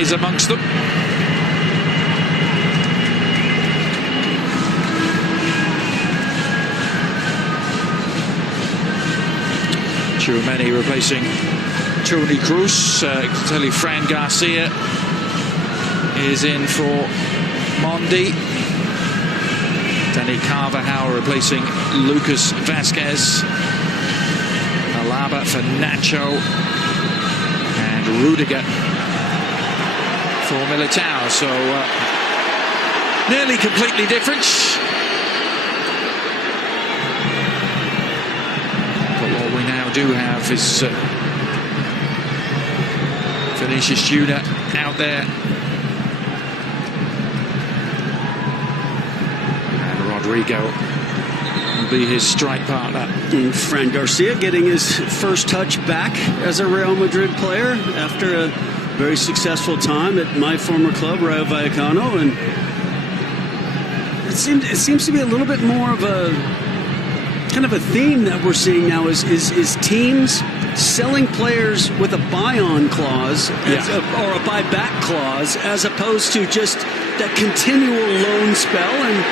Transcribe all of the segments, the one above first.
is amongst them. Tchouaméni replacing Toni Kroos. Tell you, Fran Garcia is in for Mondi. Danny Carvajal replacing Lucas Vazquez. Alaba for Nacho. And Rudiger for Militao. So nearly completely different. But what we now do have is Vinicius Junior out there. And Rodrigo will be his strike partner. And Fran Garcia getting his first touch back as a Real Madrid player after a very successful time at my former club, Rayo Vallecano. And it seems to be a little bit more of a kind of a theme that we're seeing now is teams selling players with a buy-on clause or a buy-back clause, as opposed to just that continual loan spell. And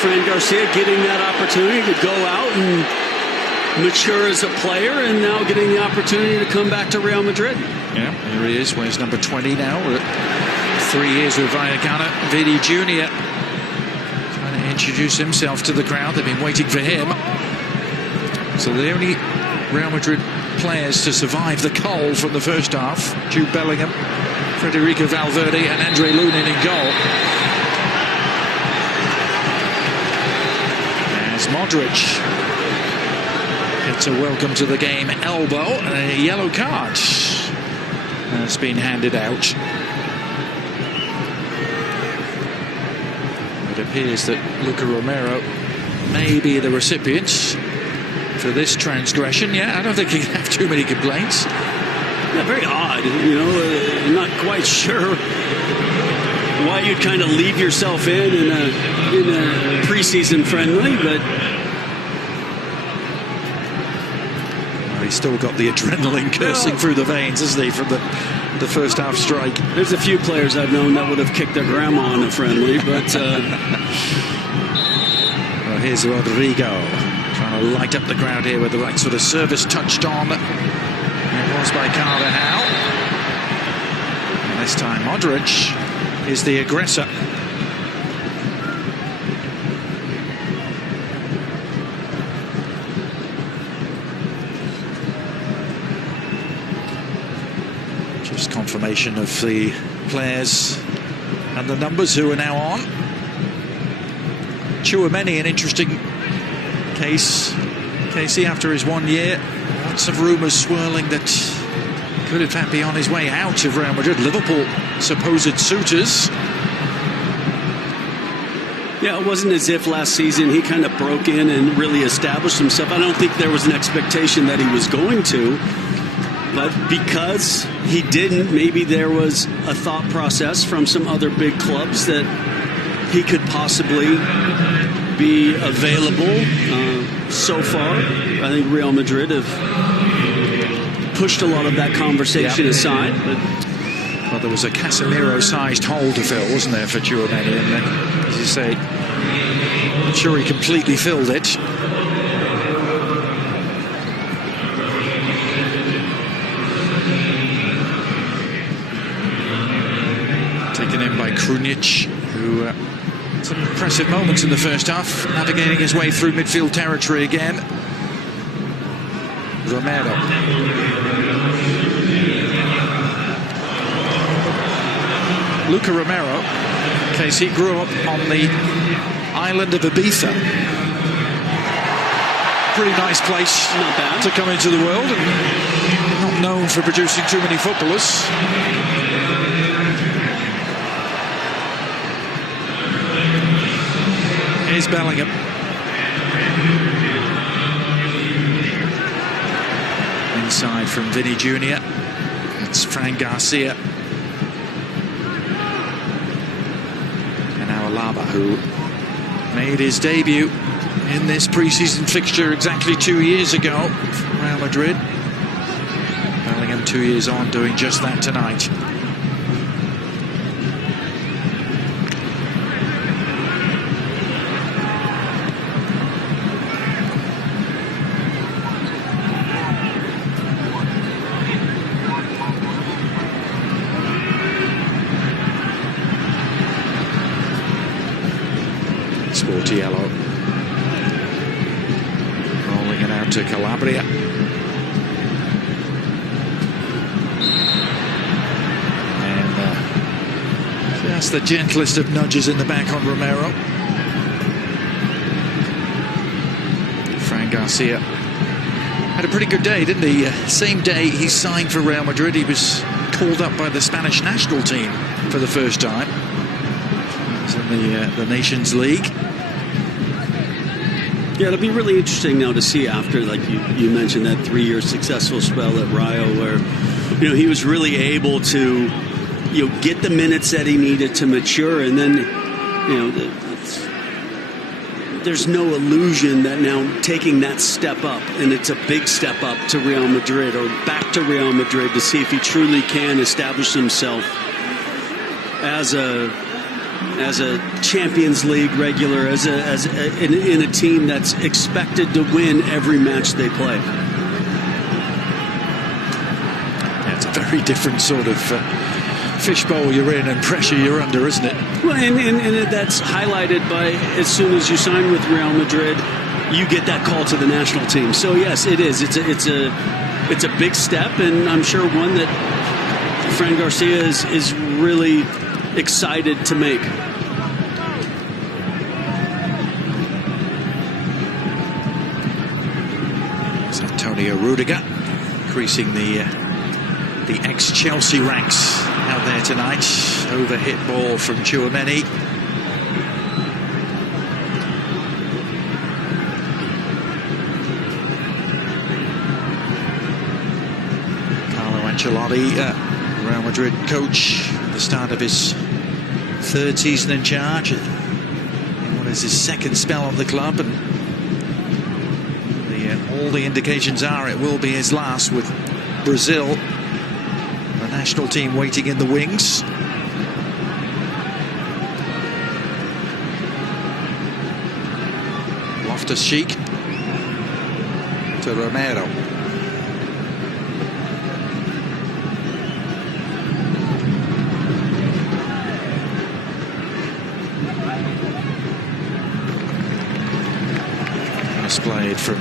Fran Garcia getting that opportunity to go out and mature as a player, and now getting the opportunity to come back to Real Madrid. Yeah, here he is. Wears number 20 now. 3 years with Vallecano. Vini Jr. trying to introduce himself to the crowd. They've been waiting for him. So the only Real Madrid players to survive the cold from the first half: Jude Bellingham, Federico Valverde and Andre Lunin in goal. As Modric gets a welcome to the game elbow, and a yellow card has been handed out. It appears that Luca Romero may be the recipient for this transgression. Yeah, I don't think he can have too many complaints. Yeah, very odd. I'm not quite sure why you'd kind of leave yourself in a preseason friendly, but he's still got the adrenaline coursing through the veins, isn't he, from the first half strike. There's a few players I've known that would have kicked their grandma in a friendly, but well, here's Rodrigo trying to light up the crowd here with the right sort of service touched on. It was by Carvajal. And this time Modric is the aggressor. Just confirmation of the players and the numbers who are now on. Tchouaméni, an interesting case. Casey, after his 1 year, lots of rumours swirling that could in fact be on his way out of Real Madrid. Liverpool supposed suitors. Yeah, it wasn't as if last season he kind of broke in and really established himself. I don't think there was an expectation that he was going to. But because he didn't, maybe there was a thought process from some other big clubs that he could possibly be available. So far, I think Real Madrid have pushed a lot of that conversation aside. But well, there was a Casemiro-sized hole to fill, wasn't there, for Tchouaméni? And then, as you say, I'm sure he completely filled it. Taken in by Krunic, who had some impressive moments in the first half, navigating his way through midfield territory again. Romero. Luca Romero, in case he grew up on the island of Ibiza. Pretty nice place, not bad, to come into the world, and not known for producing too many footballers. Here's Bellingham. Inside from Vini Jr. It's Fran Garcia. And now Alaba, who made his debut in this pre-season fixture exactly 2 years ago for Real Madrid. Bellingham 2 years on, doing just that tonight. Sportiello. Rolling it out to Calabria. And that's the gentlest of nudges in the back on Romero. Fran Garcia had a pretty good day, didn't he? Same day he signed for Real Madrid, he was called up by the Spanish national team for the first time. He was in the Nations League. Yeah, it'll be really interesting now to see after, like you mentioned, that 3-year successful spell at Rayo, where he was really able to get the minutes that he needed to mature, and then there's no illusion that now taking that step up, and it's a big step up to Real Madrid or back to Real Madrid, to see if he truly can establish himself as a Champions League regular, in a team that's expected to win every match they play. Yeah, it's a very different sort of fishbowl you're in and pressure you're under, isn't it? Well, and that's highlighted by, as soon as you sign with Real Madrid, you get that call to the national team. So yes, it is. It's a big step, and I'm sure one that Fran Garcia is really excited to make. It's Antonio Rudiger increasing the ex-Chelsea ranks out there tonight. Overhit ball from Tchouaméni. Carlo Ancelotti, Real Madrid coach, at the start of his 3rd season in charge. What is his 2nd spell on the club, and all the indications are it will be his last with Brazil. The national team waiting in the wings. Loftus-Cheek to Romero. Displayed from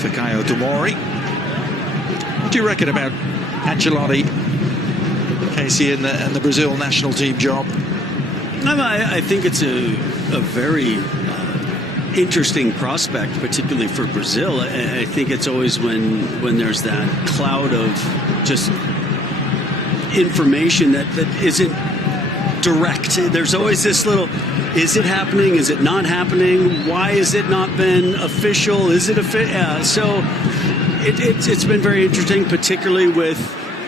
Fikayo Tomori. What do you reckon about Ancelotti, Casey, and the Brazil national team job? I think it's a very interesting prospect, particularly for Brazil. I think it's always when there's that cloud of just information that isn't direct. There's always this little, is it happening? Is it not happening? Why has it not been official? Is it so it's been very interesting, particularly with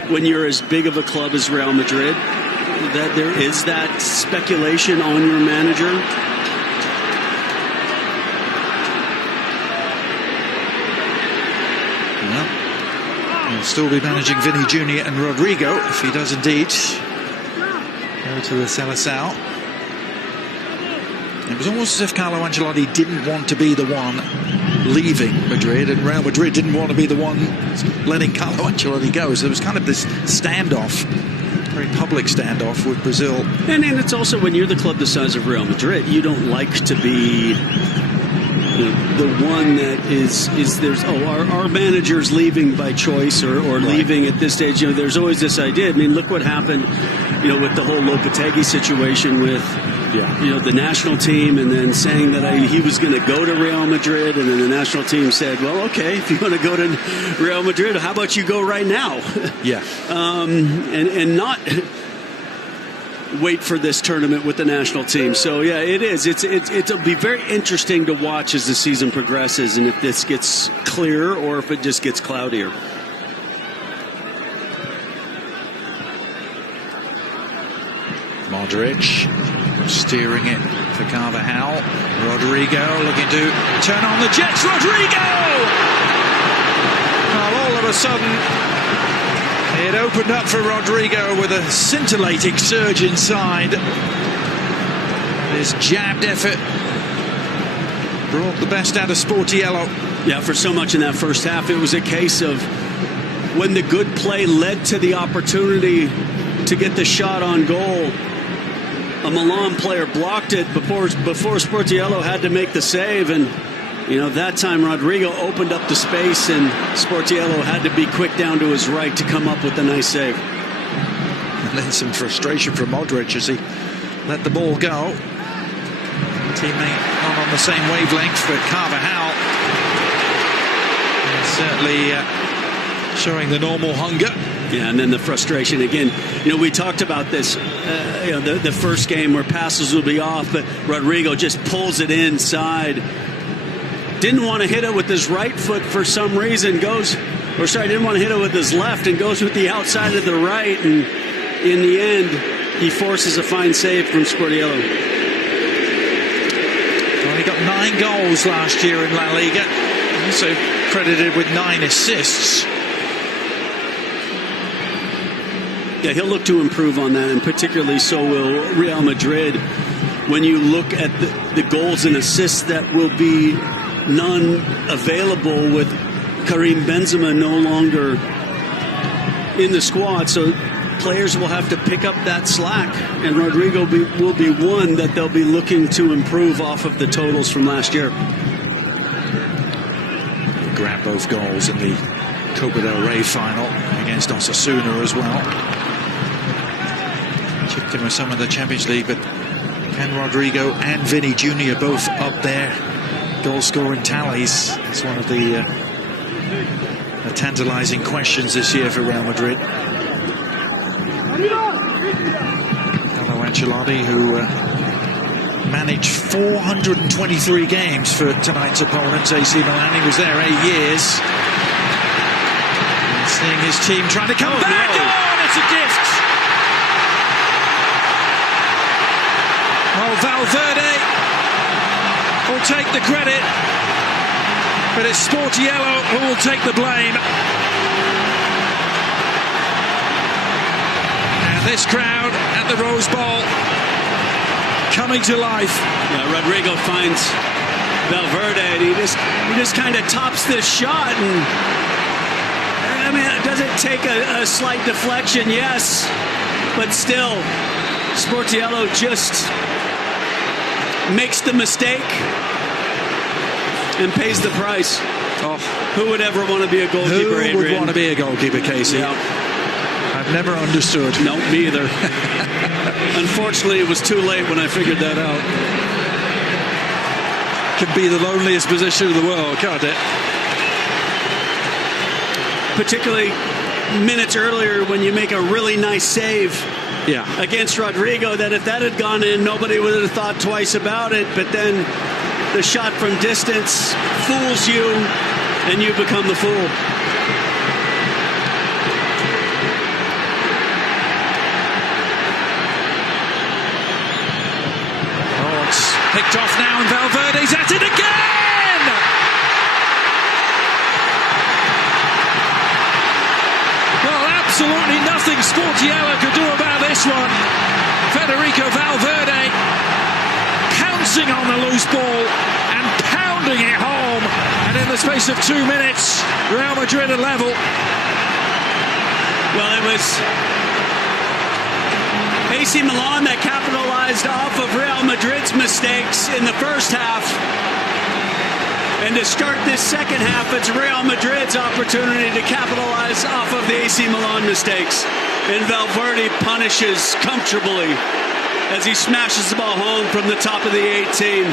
when you're as big of a club as Real Madrid, that there is that speculation on your manager. Well, he'll still be managing Vinny Jr. and Rodrigo if he does indeed go to the Seleção. It was almost as if Carlo Ancelotti didn't want to be the one leaving Madrid, and Real Madrid didn't want to be the one letting Carlo Ancelotti go. So there was kind of this standoff, very public standoff with Brazil. And it's also, when you're the club the size of Real Madrid, you don't like to be the one that is there's our manager's leaving by choice or leaving at this stage. There's always this idea. I mean, look what happened with the whole Lopetegui situation with the national team, and then saying that he was going to go to Real Madrid, and then the national team said, well, okay, if you want to go to Real Madrid, how about you go right now? Yeah. And not wait for this tournament with the national team. So yeah, it is. It'll be very interesting to watch as the season progresses, and if this gets clearer or if it just gets cloudier. Modric steering it for Carvajal. Rodrigo looking to turn on the jets. Rodrigo! Well, all of a sudden, it opened up for Rodrigo with a scintillating surge inside. His jabbed effort brought the best out of Sportiello. Yeah, for so much in that first half, it was a case of when the good play led to the opportunity to get the shot on goal, a Milan player blocked it before Sportiello had to make the save, and that time Rodrigo opened up the space, and Sportiello had to be quick down to his right to come up with a nice save. And then some frustration from Modric as he let the ball go. Teammate not on the same wavelength, but Carvajal certainly showing the normal hunger. Yeah, and then the frustration again. We talked about this, the first game where passes will be off, but Rodrigo just pulls it inside. Didn't want to hit it with his right foot for some reason. Didn't want to hit it with his left and goes with the outside of the right. And in the end, he forces a fine save from Sportiello. Well, he got 9 goals last year in La Liga. Also credited with 9 assists. Yeah, he'll look to improve on that, and particularly so will Real Madrid. When you look at the goals and assists, that will be none available with Karim Benzema no longer in the squad. So players will have to pick up that slack, and Rodrigo will be one that they'll be looking to improve off of the totals from last year. He grabbed both goals in the Copa del Rey final against Osasuna as well. Chipped in with some of the Champions League, but can Rodrigo and Vinny Jr. both up there goal-scoring tallies? It's one of the tantalizing questions this year for Real Madrid. Carlo Ancelotti, who managed 423 games for tonight's opponents, AC Milan. He was there 8 years. And seeing his team trying to come back. No. Oh, and it's a gift. Well, Valverde will take the credit, but it's Sportiello who will take the blame. And this crowd at the Rose Bowl coming to life. Yeah, Rodrigo finds Valverde, and he just kind of tops this shot, and does it take a slight deflection? Yes, but still, Sportiello just makes the mistake and pays the price. Oh, who would ever want to be a goalkeeper, Adrian? Who would want to be a goalkeeper, Casey? Yeah. I've never understood. No, me either. Unfortunately, it was too late when I figured that out. Can be the loneliest position in the world, can't it? Particularly minutes earlier when you make a really nice save against Rodrigo, that if that had gone in, nobody would have thought twice about it. But then the shot from distance fools you, and you become the fool. Oh, it's picked off now, and Valverde's at it again! Well, absolutely nothing Sportiello could do about this one. Federico Valverde pouncing on the loose ball and pounding it home, and in the space of 2 minutes, Real Madrid are level. Well, it was AC Milan that capitalized off of Real Madrid's mistakes in the first half, and to start this second half, it's Real Madrid's opportunity to capitalize off of the AC Milan mistakes, and Valverde punishes comfortably as he smashes the ball home from the top of the 18.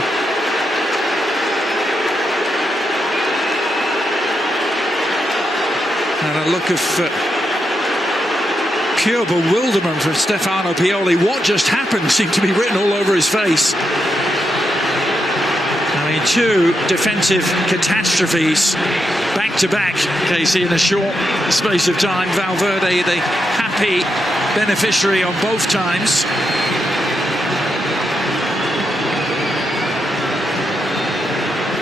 And a look of pure bewilderment from Stefano Pioli. What just happened seemed to be written all over his face. I mean, 2 defensive catastrophes back to back, Casey, in a short space of time. Valverde, the happy beneficiary on both times.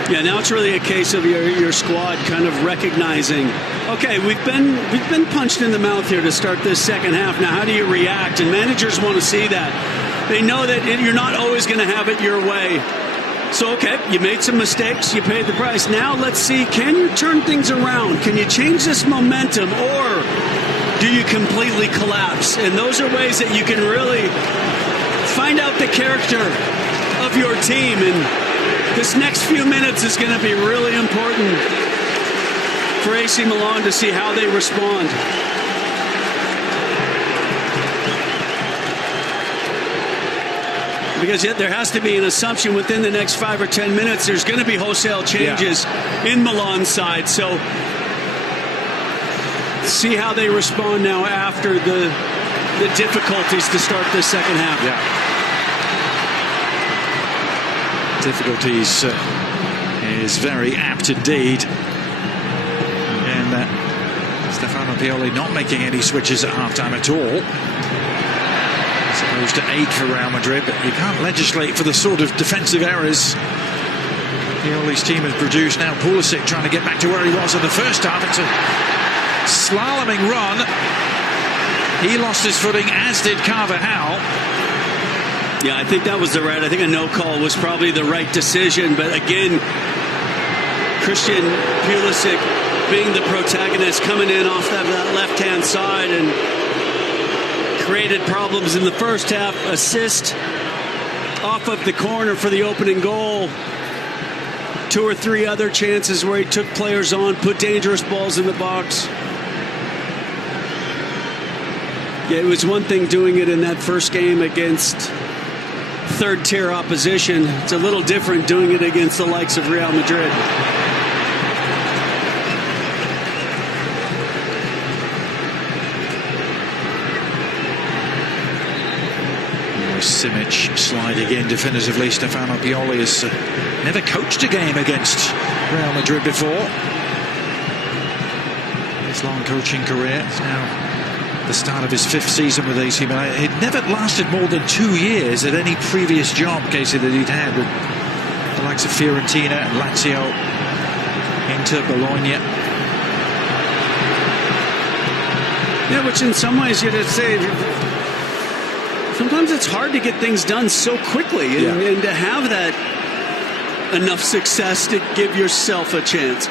Yeah, now it's really a case of your squad kind of recognizing, okay, we've been punched in the mouth here to start this second half. Now, how do you react? And managers want to see that. They know that you're not always going to have it your way. So, okay, you made some mistakes, you paid the price. Now let's see, can you turn things around? Can you change this momentum, or do you completely collapse? And those are ways that you can really find out the character of your team, and this next few minutes is going to be really important for AC Milan to see how they respond. Because yet there has to be an assumption within the next 5 or 10 minutes there's going to be wholesale changes in Milan's side. So see how they respond now after the difficulties to start this second half. Yeah. Difficulties is very apt indeed. And Stefano Pioli not making any switches at halftime at all. As opposed to 8 for Real Madrid, but you can't legislate for the sort of defensive errors Pioli's team has produced. Now Pulisic trying to get back to where he was in the first half. It's a slaloming run. He lost his footing, as did Carvajal. Yeah, I think that was I think a no call was probably the right decision. But again, Christian Pulisic being the protagonist, coming in off that left-hand side and created problems in the first half. Assist off of the corner for the opening goal. 2 or 3 other chances where he took players on, put dangerous balls in the box. Yeah, it was one thing doing it in that first game against third-tier opposition. It's a little different doing it against the likes of Real Madrid. Simic sliding in definitively. Stefano Pioli has never coached a game against Real Madrid before. His long coaching career is now the start of his 5th season with AC Milan. It never lasted more than 2 years at any previous job, Casey, that he'd had with the likes of Fiorentina and Lazio, Inter, Bologna. Yeah, which in some ways you'd say sometimes it's hard to get things done so quickly, and to have that enough success to give yourself a chance.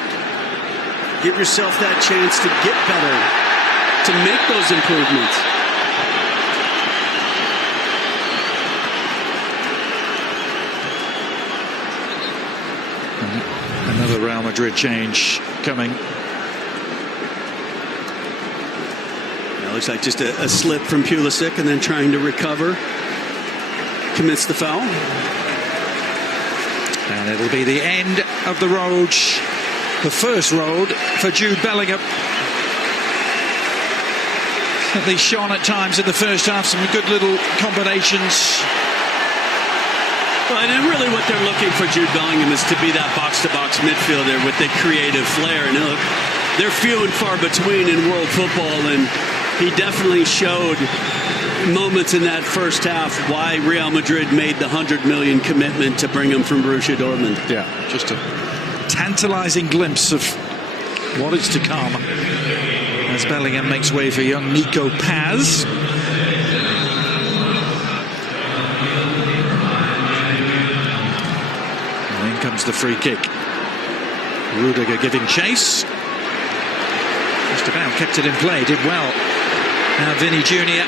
Give yourself that chance to get better, to make those improvements. Another Real Madrid change coming. Looks like just a slip from Pulisic, and then trying to recover. Commits the foul. And it'll be the end of the road, the first road for Jude Bellingham. Certainly shone at times in the first half, some good little combinations. Well, and really what they're looking for Jude Bellingham is to be that box-to-box midfielder with the creative flair. And look, they're few and far between in world football, and he definitely showed moments in that first half why Real Madrid made the $100 million commitment to bring him from Borussia Dortmund. Yeah, just a tantalizing glimpse of what is to come as Bellingham makes way for young Nico Paz. And in comes the free kick. Rudiger giving chase. Just about kept it in play, did well. Now Vinny Jr.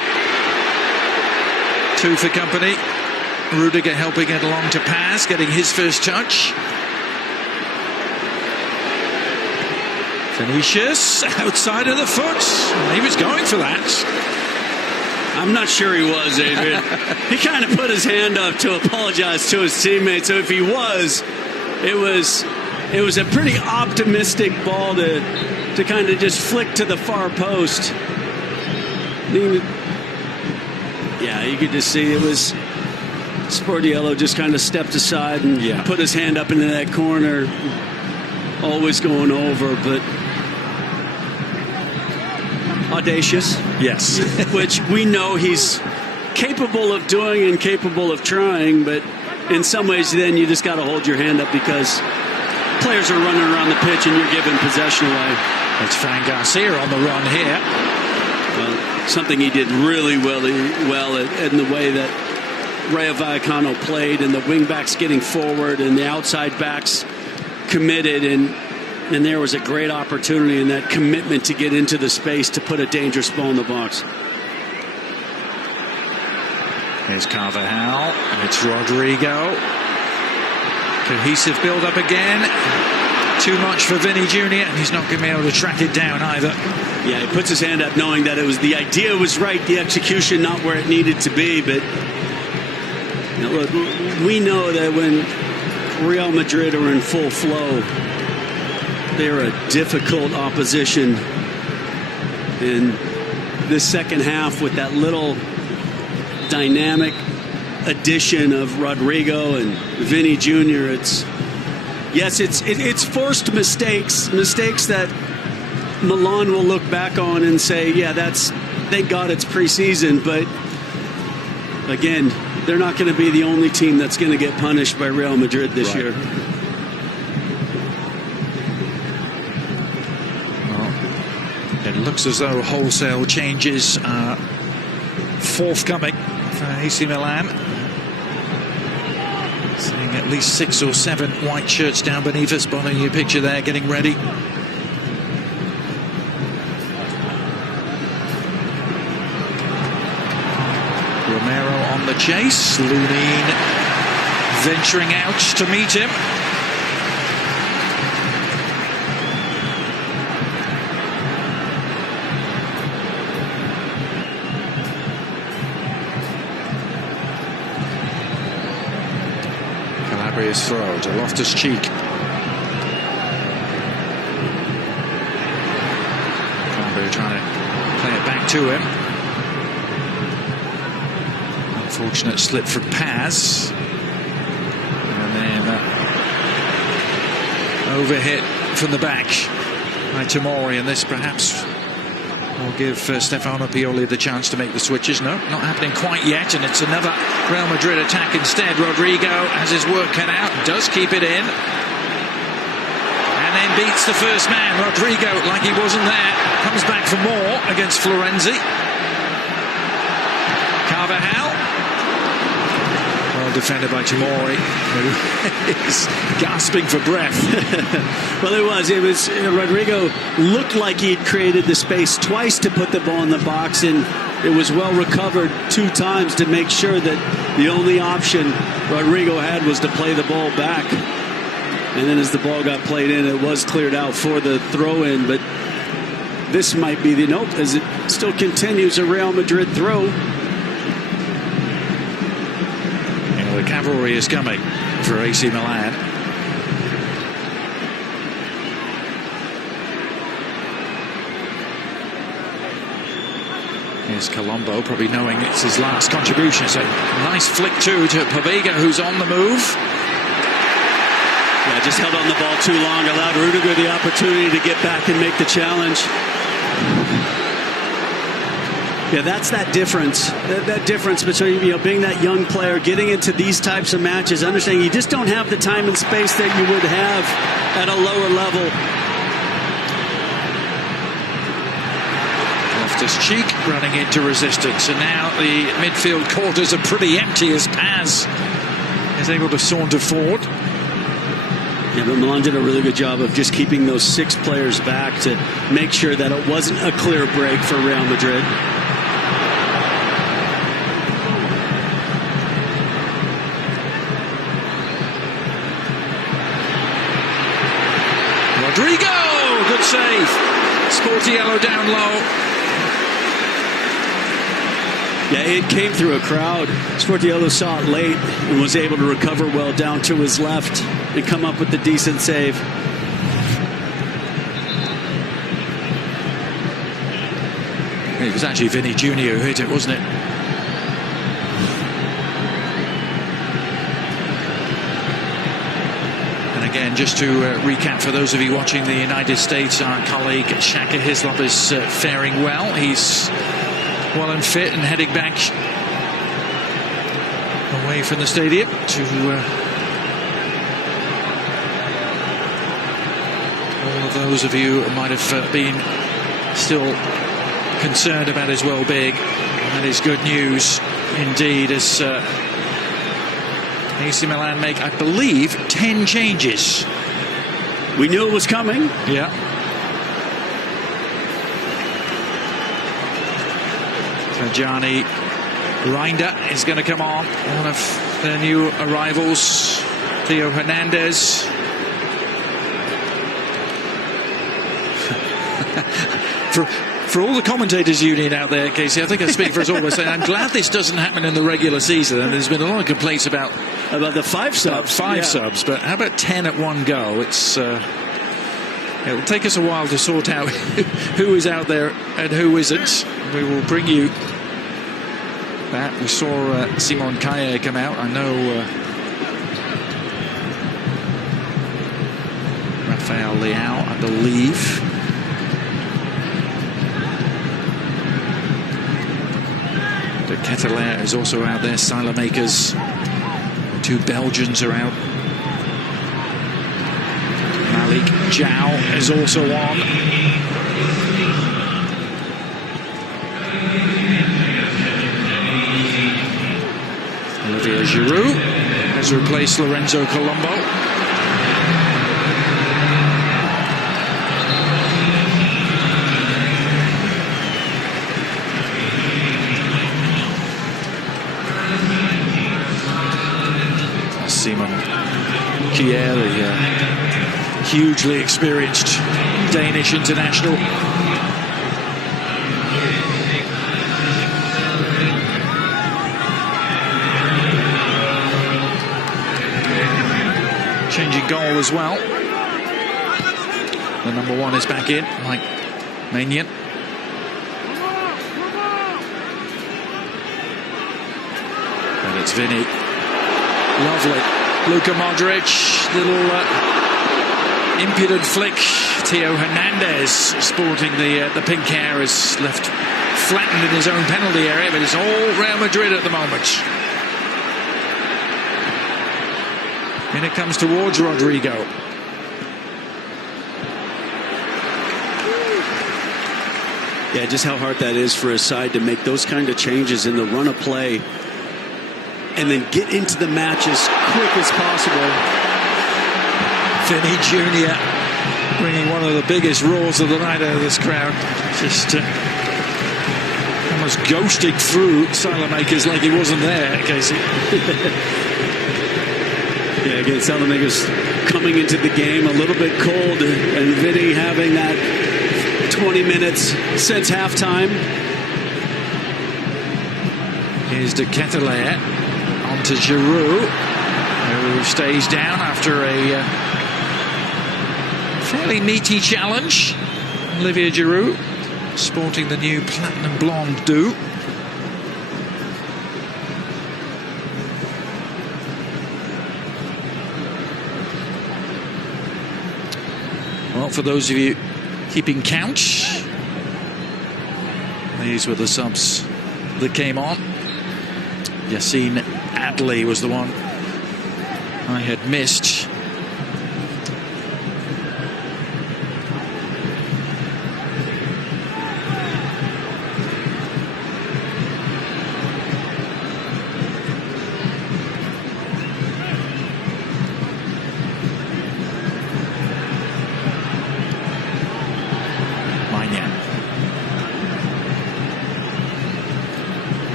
2 for company. Rudiger helping it along to Paz, getting his first touch. Vinicius outside of the foot. He was going for that. I'm not sure he was, Adrian. He kind of put his hand up to apologize to his teammates. So if he was, it was a pretty optimistic ball to kind of just flick to the far post. Yeah, you could just see it was Sportiello just kind of stepped aside and put his hand up into that corner. Always going over, but audacious. Yes. Which we know he's capable of doing and capable of trying, but in some ways then you just got to hold your hand up because players are running around the pitch and you're giving possession away. It's Fran Garcia on the run here. Well, something he did really well in the way that Rayo Vallecano played, and the wing backs getting forward and the outside backs committed, and there was a great opportunity in that commitment to get into the space to put a dangerous ball in the box. Here's Carvajal. It's Rodrigo. Cohesive build-up again. Too much for Vinny Jr. and he's not going to be able to track it down either. Yeah, he puts his hand up knowing that the idea was right, the execution not where it needed to be. But look, we know that when Real Madrid are in full flow, they're a difficult opposition. In this second half, with that little dynamic addition of Rodrigo and Vinny Jr., it's forced mistakes that Milan will look back on and say, yeah, thank God it's preseason. But again, they're not going to be the only team that's going to get punished by Real Madrid this year. Well, it looks as though wholesale changes are forthcoming for AC Milan. Seeing at least 6 or 7 white shirts down beneath us, bottom of your picture there, getting ready. Romero on the chase. Lunin venturing out to meet him. Calabria's throw to Loftus-Cheek. Calabria trying to play it back to him. Unfortunate slip from Paz. And then overhit from the back by Tomori, and this perhaps will give Stefano Pioli the chance to make the switches. No, not happening quite yet, and it's another Real Madrid attack instead. Rodrigo has his work cut out, does keep it in, and then beats the first man. Rodrigo, like he wasn't there, comes back for more against Florenzi. Carvajal. Well defended by Tomori, who is gasping for breath. Well, it was Rodrigo looked like he'd created the space twice to put the ball in the box, and it was well recovered 2 times to make sure that the only option Rodrigo had was to play the ball back. And then as the ball got played in, it was cleared out for the throw-in, but this might be the note as it still continues a Real Madrid throw. The cavalry is coming for AC Milan. Here's Colombo, probably knowing it's his last contribution. It's a nice flick too to Pavega, who's on the move. Yeah, just held on the ball too long, allowed Rudiger the opportunity to get back and make the challenge. Yeah, that's that difference. That difference between being that young player, getting into these types of matches, understanding you just don't have the time and space that you would have at a lower level. Loftus-Cheek running into resistance, and now the midfield quarters are pretty empty as Paz is able to saunter forward. Yeah, but Milan did a really good job of just keeping those 6 players back to make sure that it wasn't a clear break for Real Madrid. Rodrigo, good save. Sportiello down low. Yeah, it came through a crowd. Sportiello saw it late and was able to recover well down to his left and come up with a decent save. It was actually Vinny Jr. who hit it, wasn't it? Again, just to recap for those of you watching the United States, our colleague Shaka Hislop is faring well. He's well and fit and heading back away from the stadium to all of those of you who might have been still concerned about his well-being. That is good news indeed, as AC Milan make, I believe, 10 changes. We knew it was coming. Yeah. Tajani Reinder is going to come on. One of their new arrivals, Theo Hernandez. For all the commentators union out there, Casey, I think I speak for us all by saying I'm glad this doesn't happen in the regular season. And there's been a lot of complaints about the 5 subs. Subs, but how about 10 at one go? It'll take us a while to sort out who is out there and who isn't. We will bring you that. We saw Simon Kaye come out. I know Rafael Leao, I believe. De Ketelaere is also out there. Silemakers. 2 Belgians are out. Malik Zhao is also on. Olivier Giroud has replaced Lorenzo Colombo. Simon Kjær, the hugely experienced Danish international. Changing goal as well. The number 1 is back in, Mike Maignan. And it's Vinny. Lovely. Luka Modric, little impudent flick. Theo Hernandez sporting the pink hair is left flattened in his own penalty area, but it's all Real Madrid at the moment. And it comes towards Rodrigo. Yeah, just how hard that is for a side to make those kind of changes in the run of play and then get into the match as quick as possible. Vinny Jr. bringing one of the biggest roars of the night out of this crowd. Just almost ghosting through Silemakers like he wasn't there, Casey. Yeah, again, Silemakers coming into the game a little bit cold, and Vinny having that 20 minutes since halftime. Here's De Ketelaere onto Giroud, who stays down after a fairly meaty challenge. Olivier Giroud sporting the new platinum blonde do. Well, for those of you keeping count, these were the subs that came on. Yassine Adli was the one I had missed.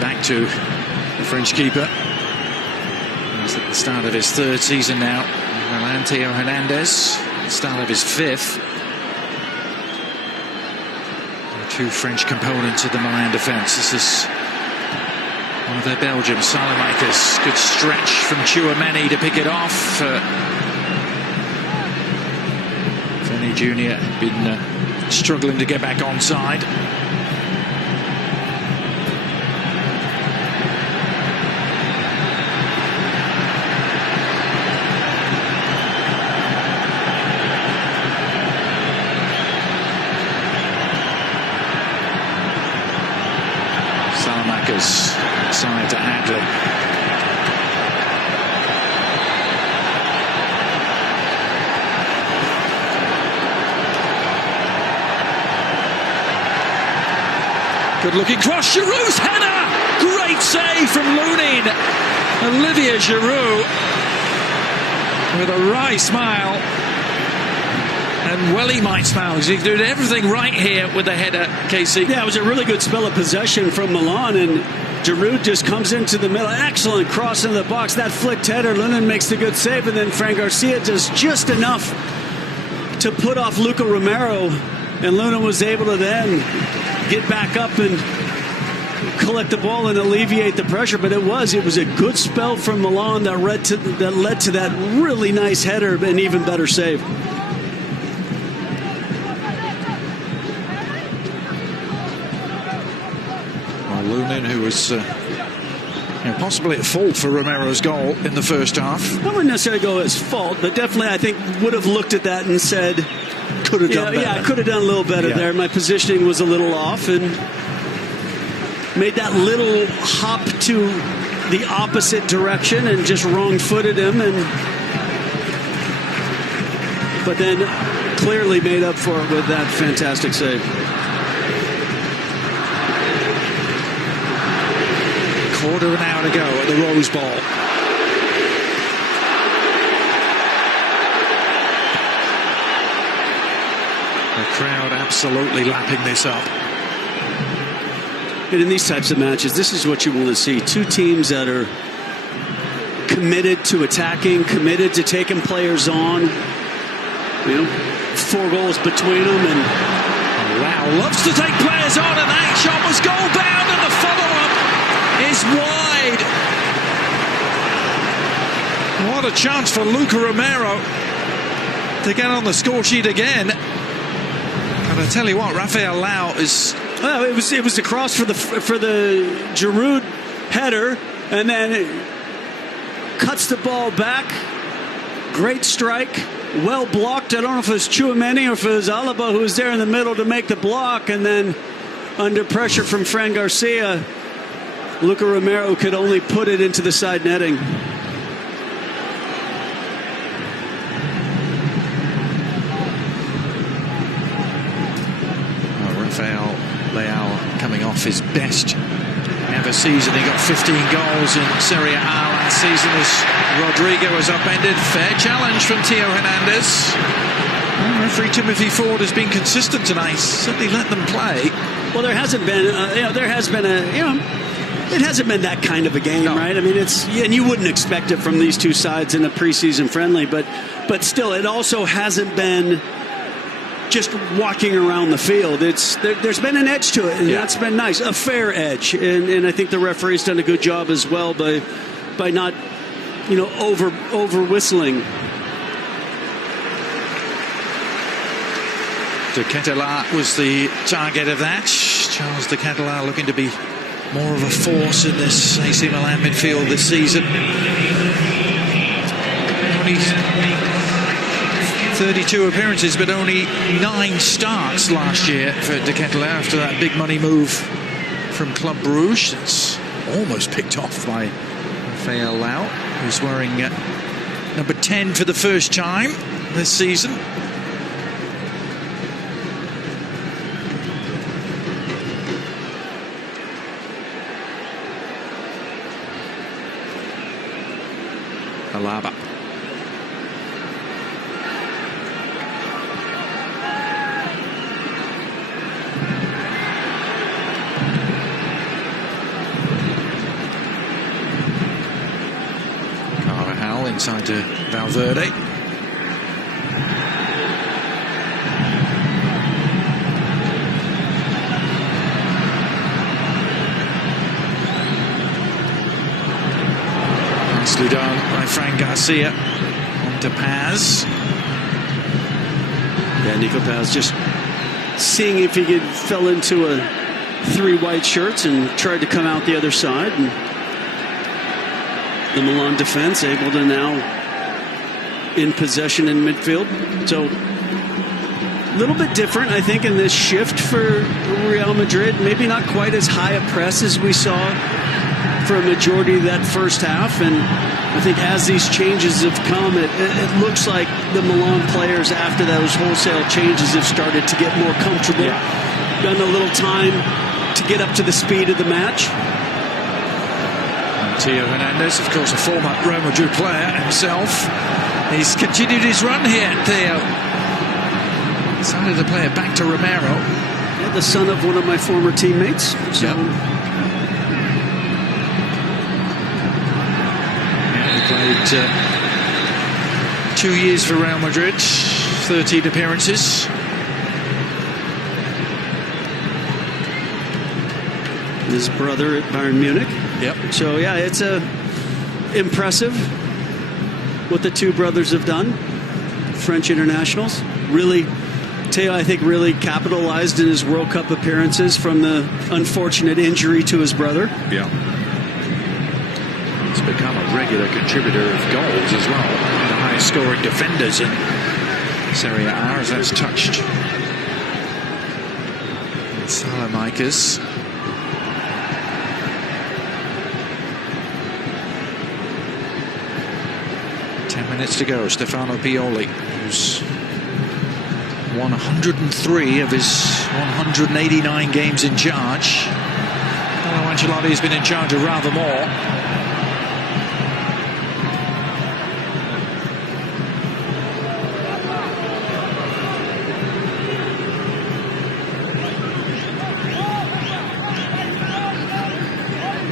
Back to the French keeper. He's at the start of his 3rd season now. Milan, Theo Hernandez, at the start of his 5th. The 2 French components of the Milan defence. This is one of their Belgians, Silemakers. Good stretch from Tchouameni to pick it off. Vinny Jr. had been struggling to get back onside. Side to Adli. Good looking cross. Giroud's header. Great save from Lunin. Olivier Giroud with a wry smile. And well, he might smile because he's doing everything right here with the header, Casey. Yeah, it was a really good spell of possession from Milan, and Giroud just comes into the middle. Excellent cross into the box. That flicked header. Lennon makes the good save, and then Fran Garcia does just enough to put off Luca Romero, and Luna was able to then get back up and collect the ball and alleviate the pressure. But it was a good spell from Milan that led to that really nice header and even better save. Lunin, who was possibly at fault for Romero's goal in the first half. I wouldn't necessarily go as fault, but definitely I think would have looked at that and said, could have done better. Yeah, could have done a little better there. My positioning was a little off and made that little hop to the opposite direction and just wrong-footed him, but then clearly made up for it with that fantastic save. Quarter of an hour to go at the Rose Bowl. The crowd absolutely lapping this up. And in these types of matches, this is what you want to see. Two teams that are committed to attacking, committed to taking players on. 4 goals between them. And Lau loves to take players on, and that shot was goal bound, and the follow-up is wide. What a chance for Luca Romero to get on the score sheet again. And I tell you what, Rafael Lau is... Well, it was the cross for the Giroud header, and then it cuts the ball back. Great strike, well blocked. I don't know if it was Tchouaméni or if it was Alaba who was there in the middle to make the block, and then under pressure from Fran Garcia, Luca Romero could only put it into the side netting. Rafael Leao coming off his best ever season. He got 15 goals in Serie A last season as Rodrigo was upended. Fair challenge from Theo Hernandez. Referee Timothy Ford has been consistent tonight. Certainly let them play. Well, there hasn't been, it hasn't been that kind of a game, right? I mean, and you wouldn't expect it from these two sides in a preseason friendly, but still, it also hasn't been just walking around the field. There's been an edge to it, and that's been nice, a fair edge, and I think the referee's done a good job as well by not, over whistling. De Ketelaere was the target of that. Charles De Ketelaere looking to be more of a force in this AC Milan midfield this season. Only 32 appearances, but only 9 starts last year for De Ketelaere after that big money move from Club Brugge. That's almost picked off by Rafael Lau, who's wearing number 10 for the first time this season. Alaba. Carvajal inside to Valverde. Nicely done by Fran Garcia on to Paz. Yeah, Nico Paz just seeing if he fell into 3 white shirts and tried to come out the other side. And the Milan defense able to now in possession in midfield. So a little bit different, I think, in this shift for Real Madrid. Maybe not quite as high a press as we saw for a majority of that first half, and I think as these changes have come, it looks like the Milan players after those wholesale changes have started to get more comfortable. Done a little time to get up to the speed of the match. And Theo Hernandez, of course, a former Real Madrid player himself. He's continued his run here, Theo. Decided to play it back to Romero. Yeah, the son of one of my former teammates. So. Yep. Yeah, he played 2 years for Real Madrid, 13 appearances. His brother at Bayern Munich. Yep. So yeah, it's impressive what the two brothers have done. French internationals. Really, Teo, I think, really capitalized in his World Cup appearances from the unfortunate injury to his brother. Yeah. He's become a regular contributor of goals as well. One of the highest scoring defenders in Serie A, as that's touched. Salamanca's. 10 minutes to go. Stefano Pioli, who's won 103 of his 189 games in charge. Carlo Ancelotti has been in charge of rather more.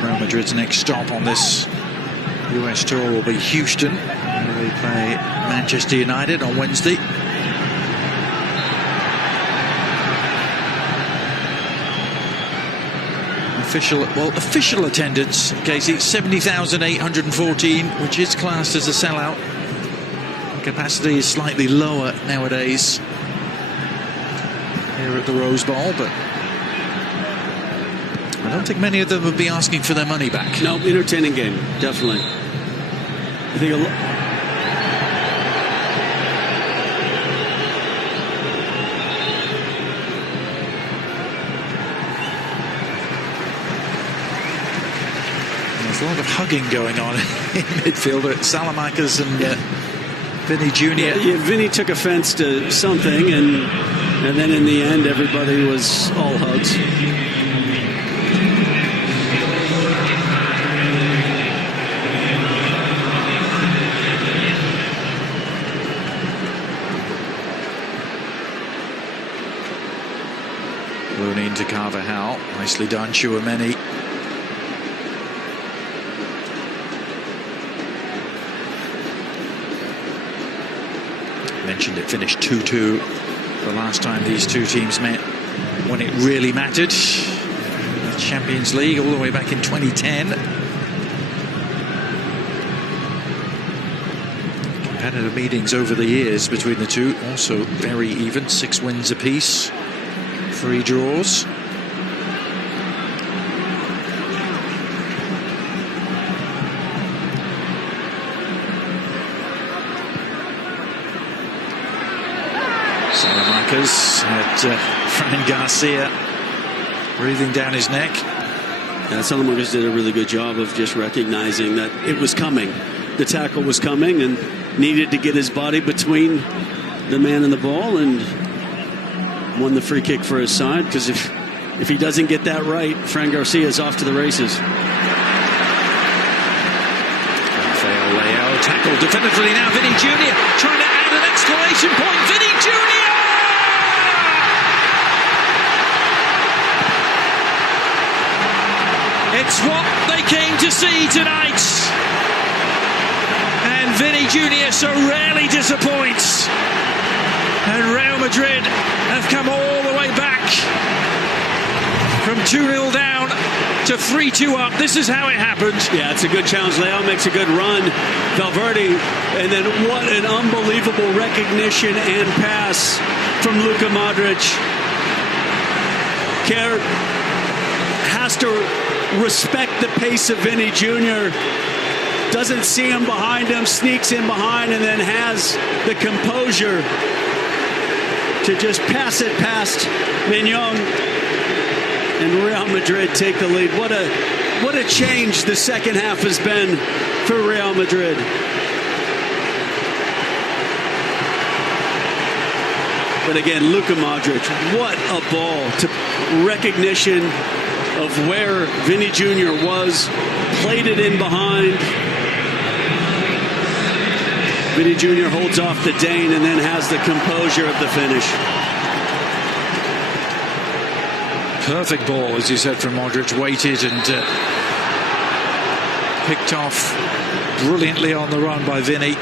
Real Madrid's next stop on this US tour will be Houston. They play Manchester United on Wednesday. Official attendance, Casey, 70,814, which is classed as a sellout. Capacity is slightly lower nowadays here at the Rose Bowl, but I don't think many of them would be asking for their money back. No, entertaining game, definitely. I think there's a lot of hugging going on in midfield at Salamanca's and Vinny Jr. Yeah, Vinny took offense to something, and then in the end, everybody was all hugs. Rooney into Carvajal. Nicely done, Tchouaméni. Mentioned it finished 2-2 the last time these two teams met when it really mattered. The Champions League all the way back in 2010. Competitive meetings over the years between the two, also very even, 6 wins apiece, 3 draws. Salamanca's had Fran Garcia breathing down his neck. Yeah, Salamanca's did a really good job of just recognizing that it was coming. The tackle was coming and needed to get his body between the man and the ball, and won the free kick for his side, because if he doesn't get that right, Fran Garcia is off to the races. Rafael Leao tackled definitively now. Vinny Jr. trying to add an exclamation point. Vinny Jr. It's what they came to see tonight. And Vinny Jr. so rarely disappoints. And Real Madrid have come all the way back from 2-0 down to 3-2 up. This is how it happened. Yeah, it's a good challenge. Leao makes a good run. Valverde, and then what an unbelievable recognition and pass from Luka Modric. Kerr has to respect the pace of Vinny Jr. Doesn't see him behind him, sneaks in behind, and then has the composure to just pass it past Mignon, and Real Madrid take the lead. What a change the second half has been for Real Madrid. But again, Luka Modric, what a ball. To recognition of where Vinny Jr. was, played it in behind. Vinny Jr. holds off the Dane and then has the composure of the finish. Perfect ball, as you said, from Modric. Waited and picked off brilliantly on the run by Vinny.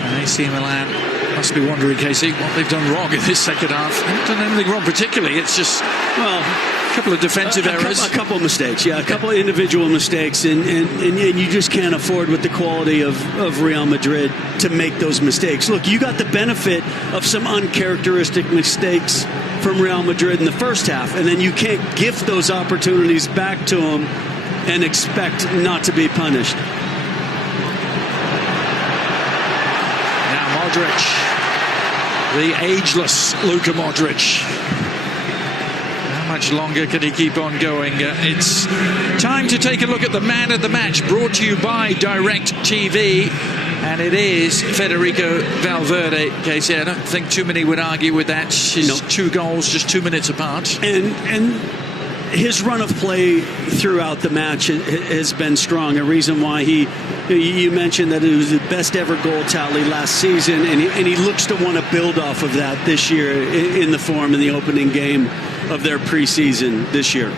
And AC Milan must be wondering, Casey, what they've done wrong in this second half. They haven't done anything wrong particularly. It's just, well, a couple of defensive errors. A couple of mistakes, yeah. A couple of individual mistakes. And you just can't afford with the quality of Real Madrid to make those mistakes. Look, you got the benefit of some uncharacteristic mistakes from Real Madrid in the first half. And then you can't gift those opportunities back to them and expect not to be punished. Now Modric. The ageless Luka Modric. How much longer can he keep on going? It's time to take a look at the man of the match, brought to you by Direct TV. And it is Federico Valverde. Casey, I don't think too many would argue with that. His 2 goals just 2 minutes apart. And his run of play throughout the match has been strong. A reason why you mentioned that it was the best ever goal tally last season, and he looks to want to build off of that this year in the form in the opening game of their preseason this year.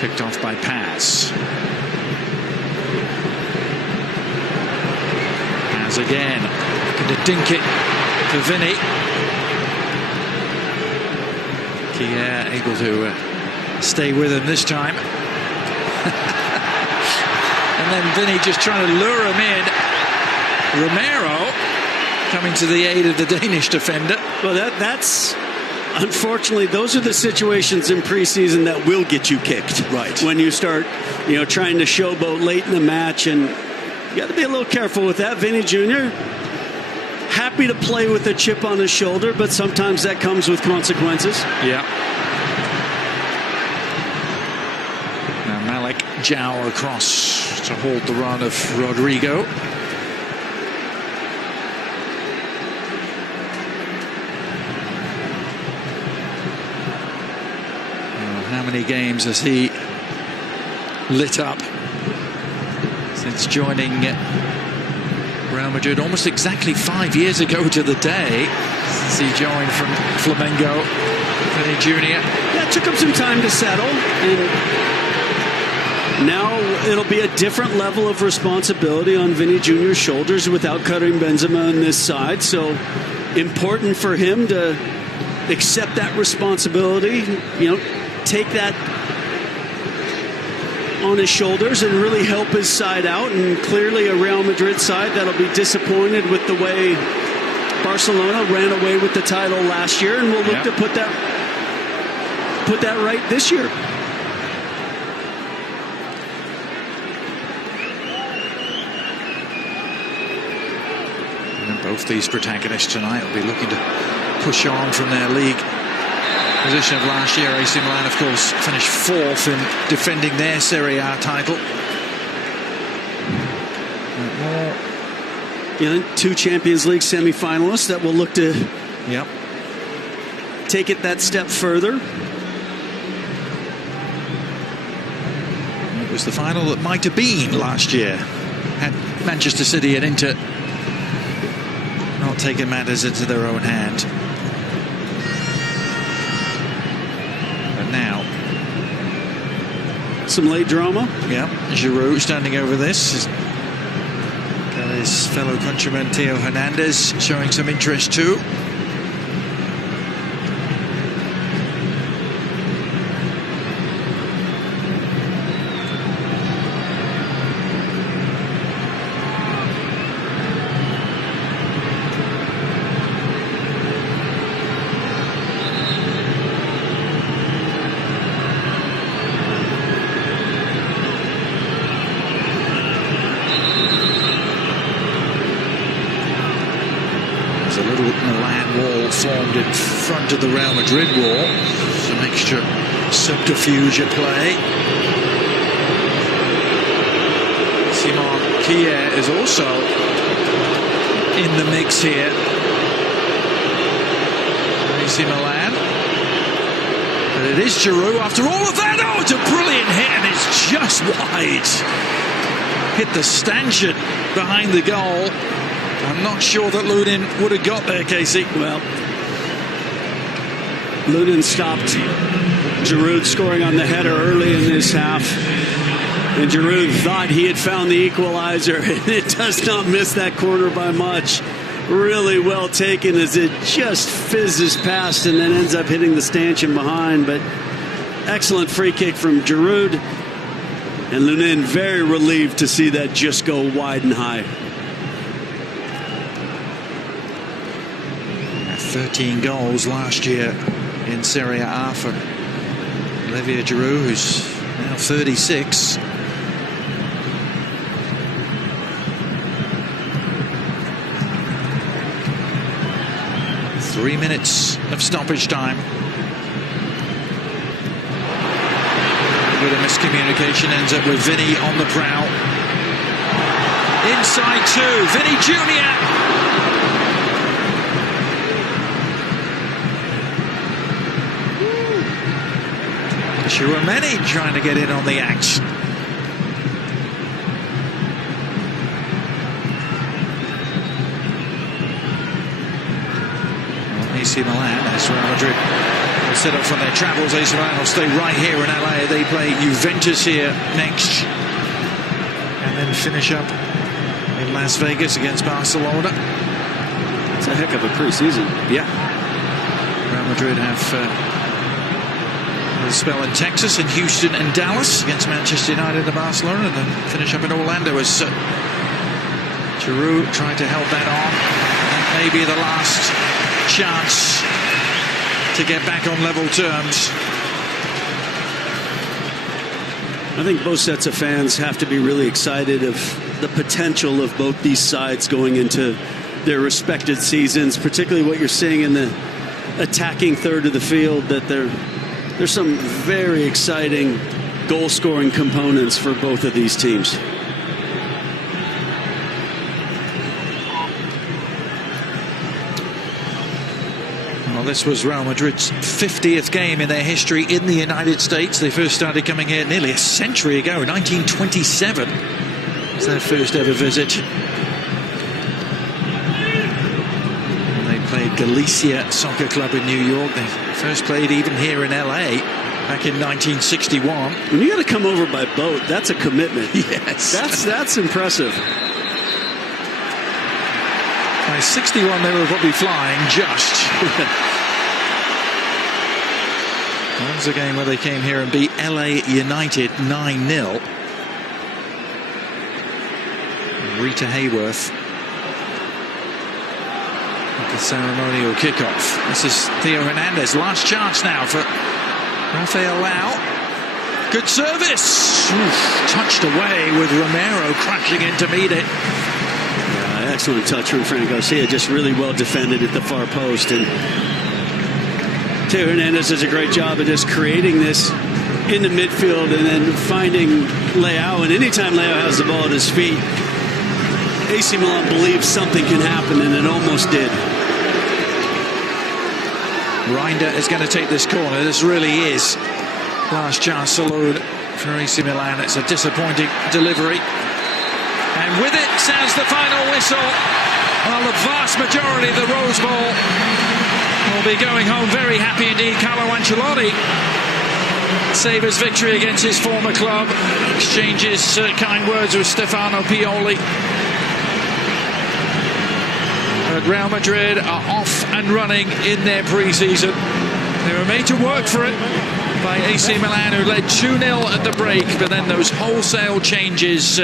Picked off by Paz. Paz again. Going to dink it for Vinny. Kier able to stay with him this time. And then Vinny just trying to lure him in. Romero coming to the aid of the Danish defender. Well, that's... Unfortunately, those are the situations in preseason that will get you kicked. Right. When you start, trying to showboat late in the match, and you got to be a little careful with that. Vinny Jr., happy to play with a chip on his shoulder, but sometimes that comes with consequences. Yeah. Now Malik Jow across to hold the run of Rodrigo. How many games has he lit up since joining Real Madrid? Almost exactly 5 years ago to the day since he joined from Flamengo. Vinny Jr. Yeah, it took him some time to settle, and now it'll be a different level of responsibility on Vinny Jr.'s shoulders without Karim Benzema on this side. So important for him to accept that responsibility, take that on his shoulders and really help his side out. And clearly a Real Madrid side that'll be disappointed with the way Barcelona ran away with the title last year, and we'll look to put that right this year. And both these protagonists tonight will be looking to push on from their league position of last year. AC Milan, of course, finished 4th in defending their Serie A title. Two Champions League semi-finalists that will look to take it that step further. It was the final that might have been last year had Manchester City and Inter not taken matters into their own hand. Now, some late drama. Yeah, Giroud standing over this. Got his fellow countryman Theo Hernandez showing some interest too. Formed in front of the Real Madrid wall. Some extra subterfuge at play. Simon Kier is also in the mix here. AC Milan. But it is Giroud after all of that. Oh, it's a brilliant hit, and it's just wide. Hit the stanchion behind the goal. I'm not sure that Lunin would have got there, Casey. Well, Lunin stopped Giroud scoring on the header early in this half. And Giroud thought he had found the equalizer, and it does not miss that corner by much. Really well taken as it just fizzes past and then ends up hitting the stanchion behind. But excellent free kick from Giroud. And Lunin very relieved to see that just go wide and high. 13 goals last year in Serie A for Olivier Giroud, who's now 36. Three minutes of stoppage time. A bit of miscommunication ends up with Vinny on the prowl. Inside two, Vinny Jr. Chouameni trying to get in on the act. AC Milan, as Real Madrid will set up from their travels. AC Milan will stay right here in LA. They play Juventus here next, and then finish up in Las Vegas against Barcelona. It's a heck of a preseason. Yeah. Real Madrid have a spell in Texas, in Houston and Dallas against Manchester United and Barcelona, and then finish up in Orlando as Giroud tried to help that on. Maybe the last chance to get back on level terms. I think both sets of fans have to be really excited of the potential of both these sides going into their respected seasons, particularly what you're seeing in the attacking third of the field, that there's some very exciting goal-scoring components for both of these teams. Well, this was Real Madrid's 50th game in their history in the United States. They first started coming here nearly a century ago, 1927. It was their first ever visit. And they played Galicia Soccer Club in New York. They first played even here in LA back in 1961. When you got to come over by boat, that's a commitment. Yes. That's impressive. By 61 they were probably flying just. That was a game where they came here and beat LA United 9-0. Rita Hayworth at the ceremonial kickoff. This is Theo Hernandez. Last chance now for Rafael Lau. Good service. Oof, touched away with Romero crashing in to meet it. Excellent touch from Fran Garcia, just really well defended at the far post. And Theo Hernandez does a great job of just creating this in the midfield and then finding Leao. And anytime Leao has the ball at his feet, AC Milan believes something can happen, and it almost did. Reinder is going to take this corner. This really is last chance saloon for AC Milan. It's a disappointing delivery. And with it sounds the final whistle. Well, the vast majority of the Rose Bowl will be going home very happy indeed. Carlo Ancelotti savours victory against his former club. Exchanges kind words with Stefano Pioli. But Real Madrid are off and running in their pre-season. They were made to work for it by AC Milan, who led 2-0 at the break, but then those wholesale changes